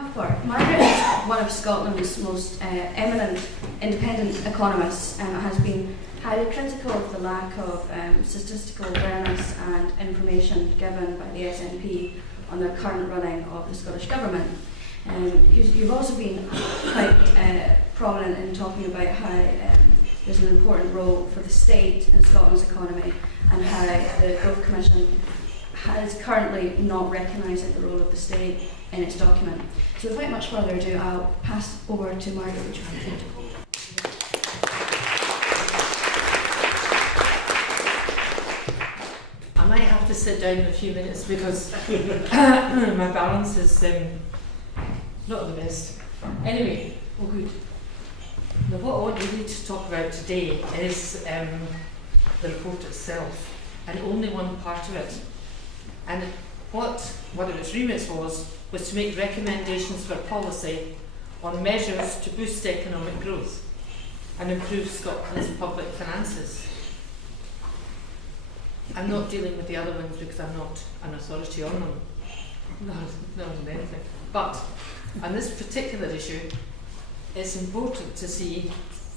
Cuthbert. Margaret is one of Scotland's most eminent independent economists and has been highly critical of the lack of statistical awareness and information given by the SNP on the current running of the Scottish Government. You've also been quite prominent in talking about how there's an important role for the state in Scotland's economy and how the Growth Commission is currently not recognising the role of the state in its document. So without much further ado, I'll pass over to Margaret. Would you like to? I might have to sit down in a few minutes because my balance is not the best. Anyway, oh good. Now what I want really to talk about today is the report itself, and only one part of it. And what one of its remits was to make recommendations for policy on measures to boost economic growth and improve Scotland's public finances. I'm not dealing with the other ones because I'm not an authority on them. No, anything. But on this particular issue, it's important to see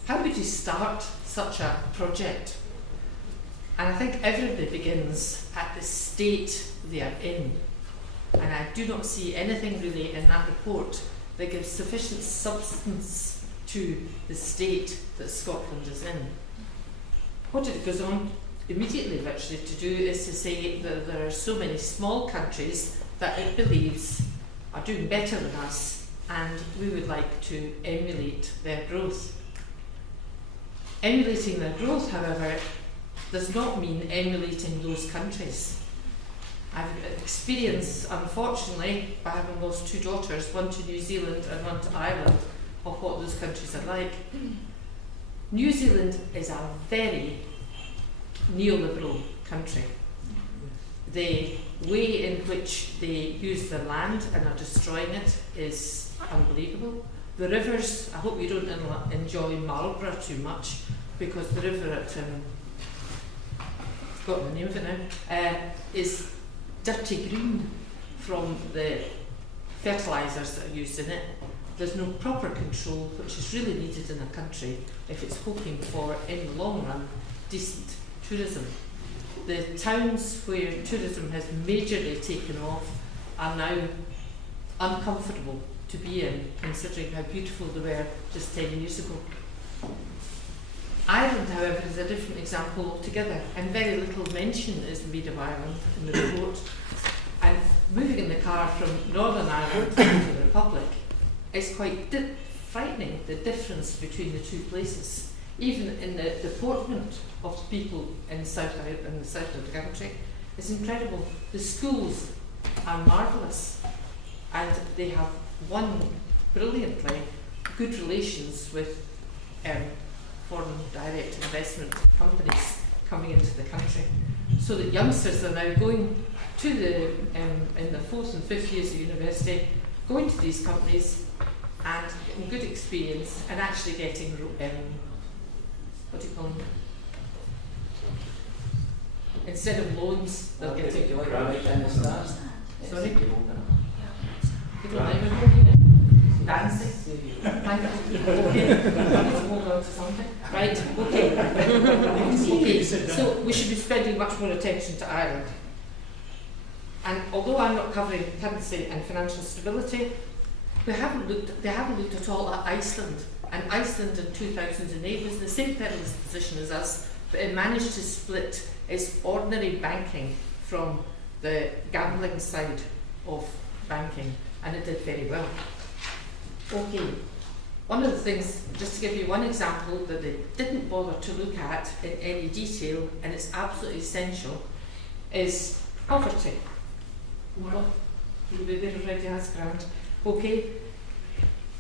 how would you start such a project. And I think everybody begins at the state they are in. And I do not see anything really in that report that gives sufficient substance to the state that Scotland is in. What it goes on immediately virtually to do is to say that there are so many small countries that it believes are doing better than us, and we would like to emulate their growth. Emulating their growth, however, does not mean emulating those countries. I've experienced, unfortunately, by having lost two daughters, one to New Zealand and one to Ireland, of what those countries are like. New Zealand is a very neoliberal country. The way in which they use their land and are destroying it is unbelievable. The rivers, I hope you don't enjoy Marlborough too much, because the river at, I've forgotten the name of it now, is dirty green from the fertilisers that are used in it. There's no proper control, which is really needed in a country if it's hoping for, in the long run, decent tourism. The towns where tourism has majorly taken off are now uncomfortable to be in, considering how beautiful they were just 10 years ago. Ireland, however, is a different example altogether, and very little mention is made of Ireland in the report. And moving in the car from Northern Ireland to the Republic, it's quite frightening, the difference between the two places. Even in the deportment of the people in the south of the country, it's incredible. The schools are marvellous, and they have won brilliantly good relations with foreign direct investment companies coming into the country, so that youngsters are now going to the in the 4th and 5th years of university, going to these companies and getting good experience and actually getting what do you call them? Instead of loans, they're getting sorry? You don't like me dancing? Hold on to something. Right, okay. Okay, so we should be spending much more attention to Ireland. And although I'm not covering currency and financial stability, they haven't looked at all at Iceland. And Iceland in 2008 was in the same perilous position as us, but it managed to split its ordinary banking from the gambling side of banking, and it did very well. Okay, one of the things, just to give you one example that they didn't bother to look at in any detail, and it's absolutely essential, is poverty. Well, you'll be very ready, that's grand. Okay,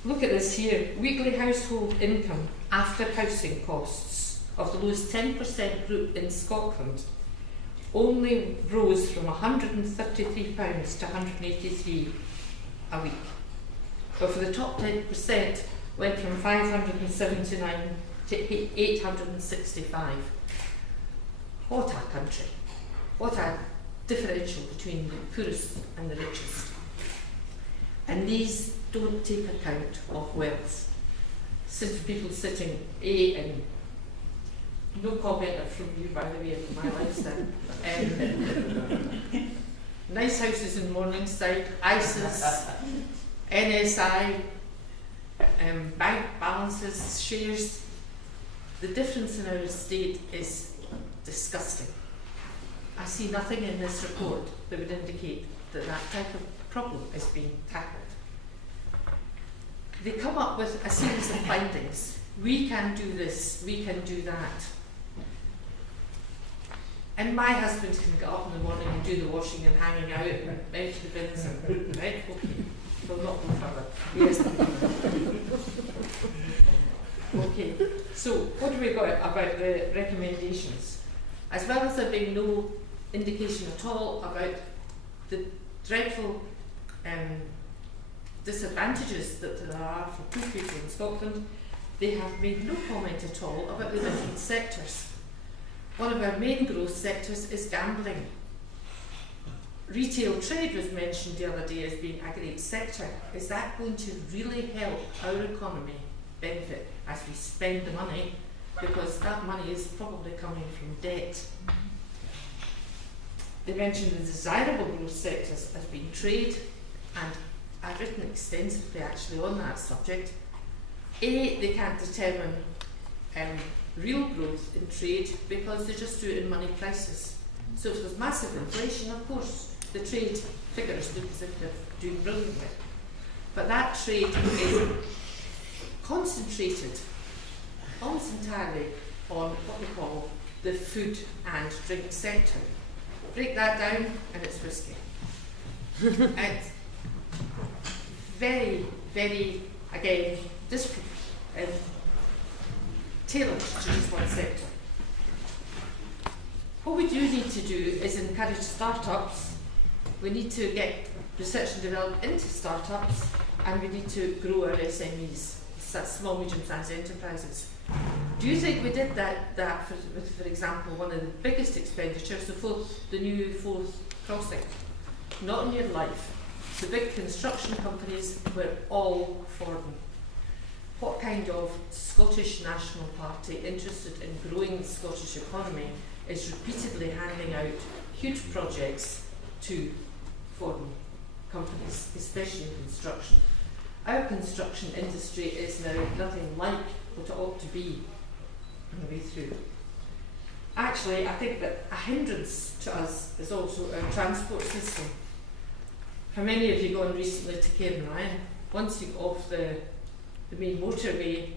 look at this here. Weekly household income after housing costs of the lowest 10% group in Scotland only rose from £133 to £183 a week. But for the top 10%, went from 579 to 865. What a country. What a differential between the poorest and the richest. And these don't take account of wealth. People sitting in, no comment from you, by the way, in my lifestyle. Nice houses in Morningside, ISIS, NSI, bank balances, shares. The difference in our estate is disgusting. I see nothing in this report that would indicate that that type of problem is being tackled. They come up with a series of findings. We can do this, we can do that. And my husband can get up in the morning and do the washing and hanging out and out the bins and right, okay. We'll not go further. Yes. Okay, so what do we got about the recommendations? As well as there being no indication at all about the dreadful disadvantages that there are for poor people in Scotland, they have made no comment at all about the different sectors. One of our main growth sectors is gambling. Retail trade was mentioned the other day as being a great sector. Is that going to really help our economy benefit as we spend the money? Because that money is probably coming from debt. They mentioned the desirable growth sectors as being trade, and I've written extensively actually on that subject. They can't determine real growth in trade because they just do it in money prices. So if there's massive inflation, of course, the trade figures look as if they're doing brilliantly. But that trade is concentrated almost entirely on what we call the food and drink sector. Break that down and it's whiskey. It's very, very, again, tailored to just one sector. What we do need to do is encourage startups. We need to get research and development into startups, and we need to grow our SMEs, small, medium-sized enterprises. Do you think we did that for example, one of the biggest expenditures, the new fourth crossing? Not in your life. The big construction companies were all foreign. What kind of Scottish National Party interested in growing the Scottish economy is repeatedly handing out huge projects to foreign companies, especially in construction? Our construction industry is now nothing like what it ought to be on the way through. Actually, I think that a hindrance to us is also our transport system. How many of you gone recently to Cairnryan? Once you go off the main motorway,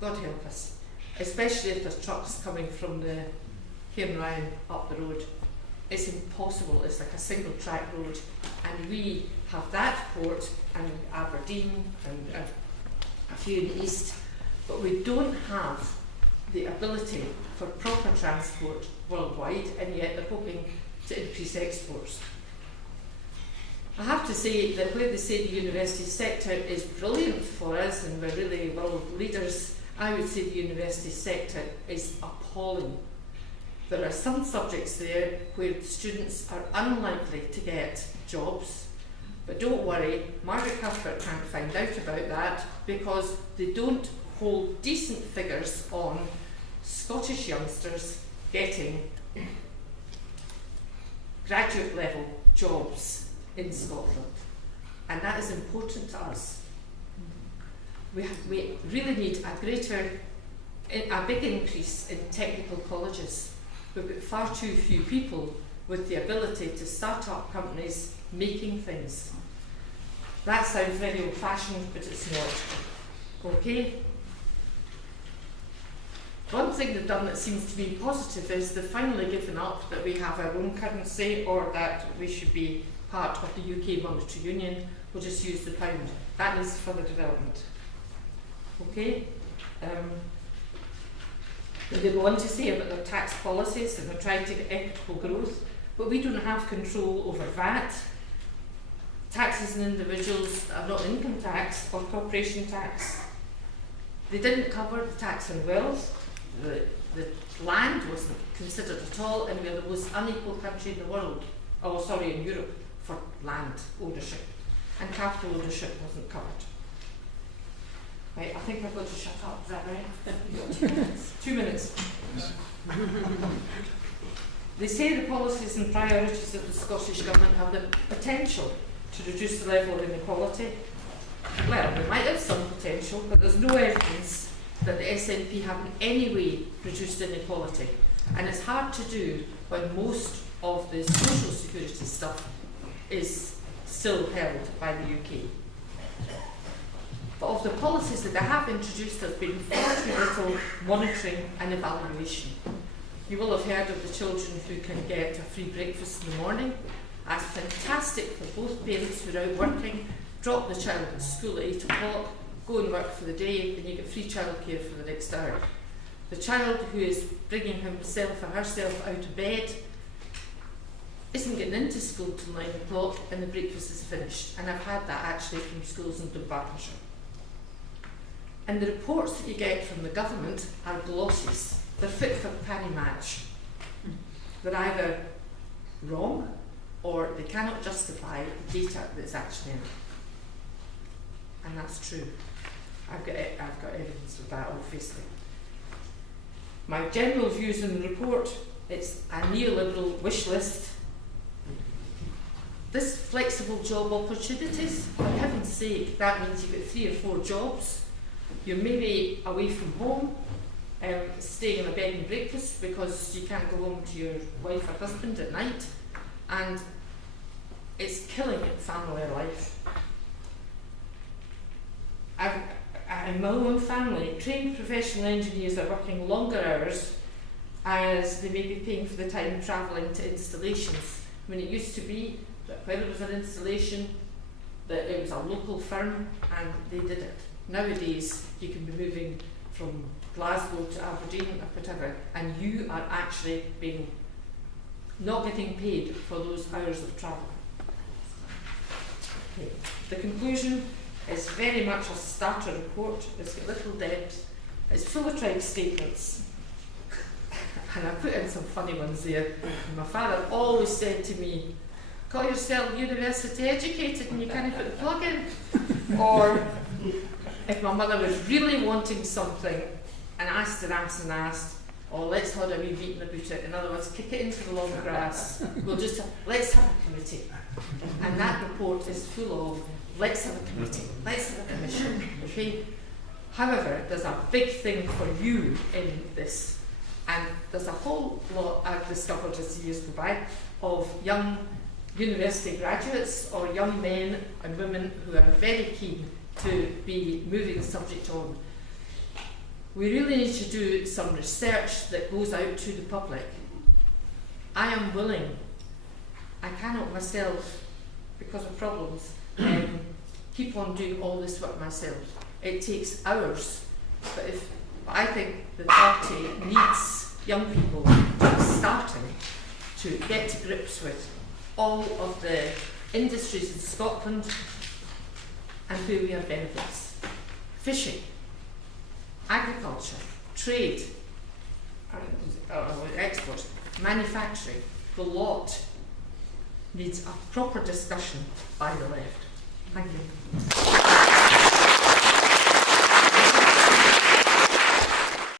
God help us, especially if there's trucks coming from the Cairnryan up the road. It's impossible, it's like a single track road, and we have that port and Aberdeen and a few in the east, but we don't have the ability for proper transport worldwide, and yet they're hoping to increase exports. I have to say that where they say the university sector is brilliant for us and we're really world leaders, I would say the university sector is appalling. There are some subjects there where students are unlikely to get jobs, but don't worry, Margaret Cuthbert can't find out about that because they don't hold decent figures on Scottish youngsters getting graduate level jobs in Scotland, and that is important to us. We really need a big increase in technical colleges. We've got far too few people with the ability to start up companies making things. That sounds very old-fashioned, but it's not. Okay? One thing they've done that seems to be positive is they've finally given up that we have our own currency or that we should be part of the UK monetary union. We'll just use the pound. That needs further development. Okay? They go on to say about their tax policies and they're trying to get equitable growth, but we don't have control over VAT. Taxes on individuals are not income tax or corporation tax. They didn't cover the tax on wealth. The land wasn't considered at all, and we're the most unequal country in the world, in Europe, for land ownership. And capital ownership wasn't covered. Right, I think I've got to shut up, is that right? You've got 2 minutes. 2 minutes. They say the policies and priorities of the Scottish Government have the potential to reduce the level of inequality. Well, they might have some potential, but there's no evidence that the SNP have in any way reduced inequality. And it's hard to do when most of the social security stuff is still held by the UK. But of the policies that they have introduced, there's been far too little monitoring and evaluation. You will have heard of the children who can get a free breakfast in the morning. That's fantastic for both parents who are out working. Drop the child at school at 8 o'clock, go and work for the day, and you get free childcare for the next hour. The child who is bringing himself or herself out of bed isn't getting into school till 9 o'clock and the breakfast is finished. And I've had that actually from schools in Dunbartonshire. And the reports that you get from the government are glosses. They're fit for panny match. They're either wrong or they cannot justify the data that's actually in it. And that's true. I've got evidence of that, obviously. My general views in the report, it's a neoliberal wish list. This flexible job opportunities, for heaven's sake, that means you've got 3 or 4 jobs. You're maybe away from home, staying in a bed and breakfast because you can't go home to your wife or husband at night, and it's killing family life. In my own family, trained professional engineers are working longer hours as they may be paying for the time travelling to installations. I mean, it used to be that when it was an installation, that it was a local firm and they did it. Nowadays, you can be moving from Glasgow to Aberdeen or whatever, and you are actually not getting paid for those hours of travel. Okay. The conclusion is very much a starter report. It's got little depth. It's full of trite statements. And I put in some funny ones there. My father always said to me, call yourself university educated and you can't put the plug in. Or if my mother was really wanting something and asked and asked and asked, oh, let's have a wee meeting about it. In other words, kick it into the long grass. Let's have a committee. And that report is full of, let's have a committee, let's have a commission. Okay? However, there's a big thing for you in this. And there's a whole lot I've discovered as the years go by of young university graduates or young men and women who are very keen to be moving the subject on. We really need to do some research that goes out to the public. I am willing, I cannot myself, because of problems, keep on doing all this work myself. It takes hours, but I think the party needs young people starting to get to grips with all of the industries in Scotland and where we have benefits. Fishing, agriculture, trade, export, manufacturing, the lot needs a proper discussion by the left. Thank you.